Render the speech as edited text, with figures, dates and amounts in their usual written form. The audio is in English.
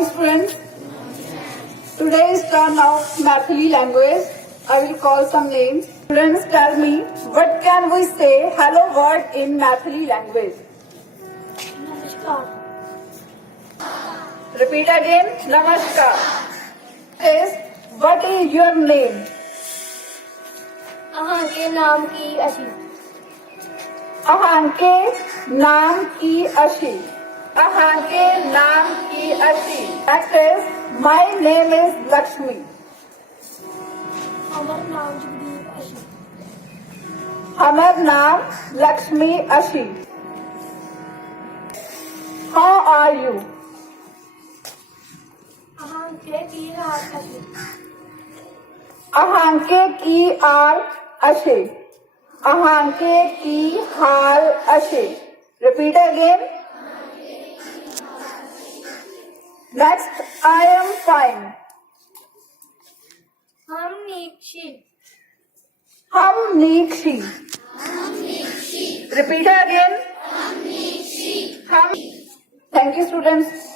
Students, today is turn of Maithili language. I will call some names. Students, tell me what can we say hello word in Maithili language? नमस्कार. Repeat again. Namaskar. Is what is your name? अहाँ के नाम की अशी. अहाँके नाम की अशी. अहाँके नाम की अशी. Next is my name is Lakshmi. हमर नाम जगदीप अशी. हमर नाम लक्ष्मी अशी. How are you? अहाँ के की हाल अशी. अहाँके की आर अशी. अहाँके की हाल अशी. Repeat again. Next, I am fine. हम नीची. हम नीची. Repeat again. हम. Thank you, students.